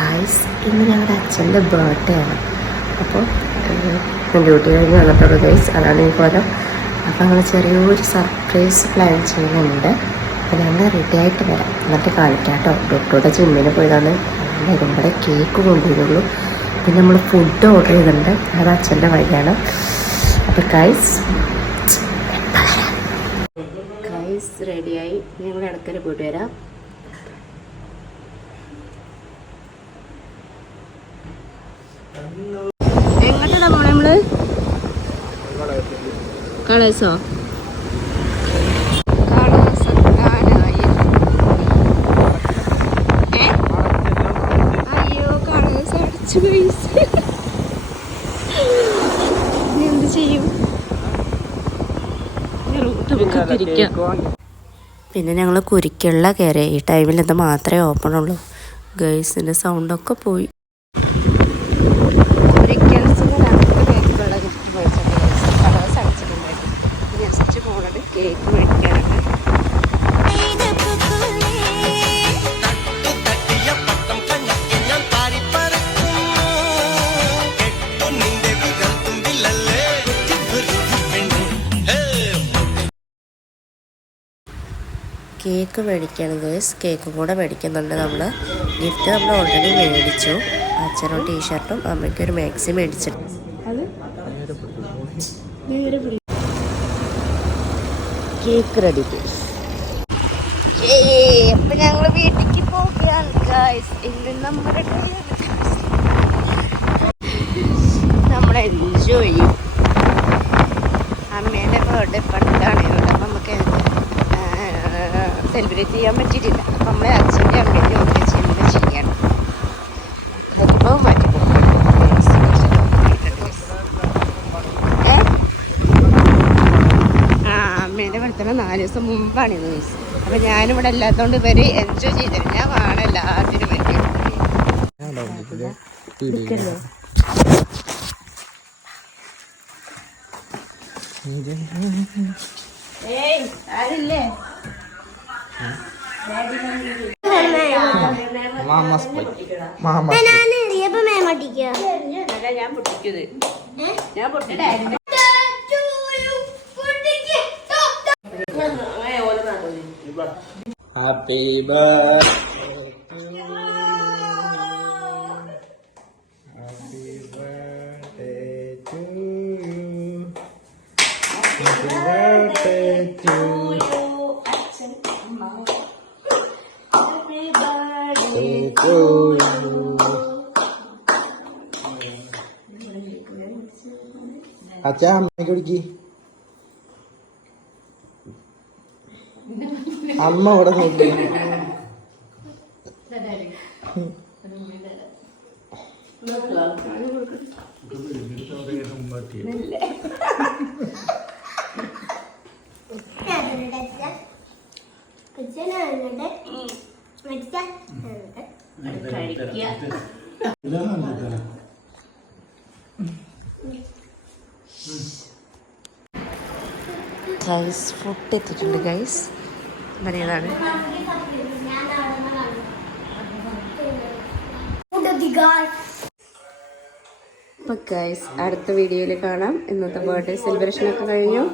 Guys ഇന്ന് ഞങ്ങളുടെ അച്ഛൻ്റെ ബർത്ത്ഡേ ആണ്. അപ്പോൾ ഡ്യൂട്ടി കഴിഞ്ഞ് വന്നിട്ടുള്ളൂ ഗൈസ്, അതാണ് ഈ പോലെ. അപ്പോൾ ഞങ്ങൾ ചെറിയൊരു സർപ്രൈസ് പ്ലാൻ ചെയ്യുന്നുണ്ട്. അപ്പോൾ ഞങ്ങൾ റെഡി ആയിട്ട് വരാം, എന്നിട്ട് കാണിക്കാം കേട്ടോ. ഡോക്ടറുടെ ജിമ്മിന് പോയതാണ്. വരുമ്പോഴേ കേക്ക് കൊണ്ടുവരുള്ളൂ. പിന്നെ നമ്മൾ ഫുഡ് ഓർഡർ ചെയ്തിട്ടുണ്ട്, അത് അച്ഛൻ്റെ വഴിയാണ്. അപ്പോൾ ഗൈസ് റെഡിയായി, ഞങ്ങൾ ഇടയ്ക്കൽ പോയിട്ട് വരാം. എങ്ങോട്ടാ നമ്മള് കളേഴ്സോ? അയ്യോ കളേഴ്സ് അടിച്ചു പൈസ എന്ത് ചെയ്യും? പിന്നെ ഞങ്ങൾ കുരിക്കുള്ള കയറി. ഈ ടൈമിൽ ഇത് മാത്രമേ ഓപ്പൺ ഉള്ളൂ. ഗേൾസിൻ്റെ സൗണ്ടൊക്കെ പോയി. ജസ്റ്റ് പോണത് കേക്ക് മേടിക്കാനാണ്. കേക്ക് മേടിക്കുകയാണ് ഗേൾസ്. കേക്കും കൂടെ മേടിക്കുന്നുണ്ട് നമ്മൾ. ഗിഫ്റ്റ് നമ്മൾ ഓൾറെഡി മേടിച്ചു. അച്ഛനും ടീഷർട്ടും അമ്മയ്ക്കൊരു മാക്സി മേടിച്ചിട്ട് കേക്ക് റെഡി. അപ്പൊ ഞങ്ങൾ വീട്ടിലേക്ക് പോവുകയാണ് ഗൈസ്. ഇന്ന് നമ്മൾ എൻജോയ് ചെയ്യും. അമ്മേൻ്റെ ബർത്ത്ഡേ പണ്ടാണ്, ഇവിടെ നമുക്ക് സെലിബ്രേറ്റ് ചെയ്യാൻ പറ്റിയിട്ടില്ല. അപ്പം നമ്മളെ അച്ഛൻ്റെ അമ്മേൻ്റെ ഒക്കെ ചെയ്യണം. കരിമ്പവും മാറ്റി അമ്മേൻ്റെ ബർത്ത്ഡേ 4 ദിവസം മുമ്പാണ് ഇത് മിസ്. അപ്പം ഞാനിവിടെ അല്ലാത്തതുകൊണ്ട് ഇവര് എൻജോയ് ചെയ്തിരുന്നു. ഞാൻ കാണാൻ എല്ലാത്തിനും പറ്റി ആരില്ലേ ഞാൻ പൊട്ടിക്കത്. ഞാൻ പൊട്ടിട്ടേ Happy birthday to you. Happy birthday to you. Happy birthday to you. Happy birthday to you. അച്ഛാ അമ്മയ്ക്ക് വിളിക്ക്. അമ്മ ഇവിടെ നോക്കി. ഗൈസ് ഫുഡ് എത്തിയിട്ടുണ്ട് ഗൈസ്. മലയാളമാണ്. അപ്പോൾ ഗൈസ് അടുത്ത വീഡിയോയിൽ കാണാം. ഇന്നത്തെ ബർത്ത്ഡേ സെലിബ്രേഷൻ ഒക്കെ കഴിഞ്ഞു.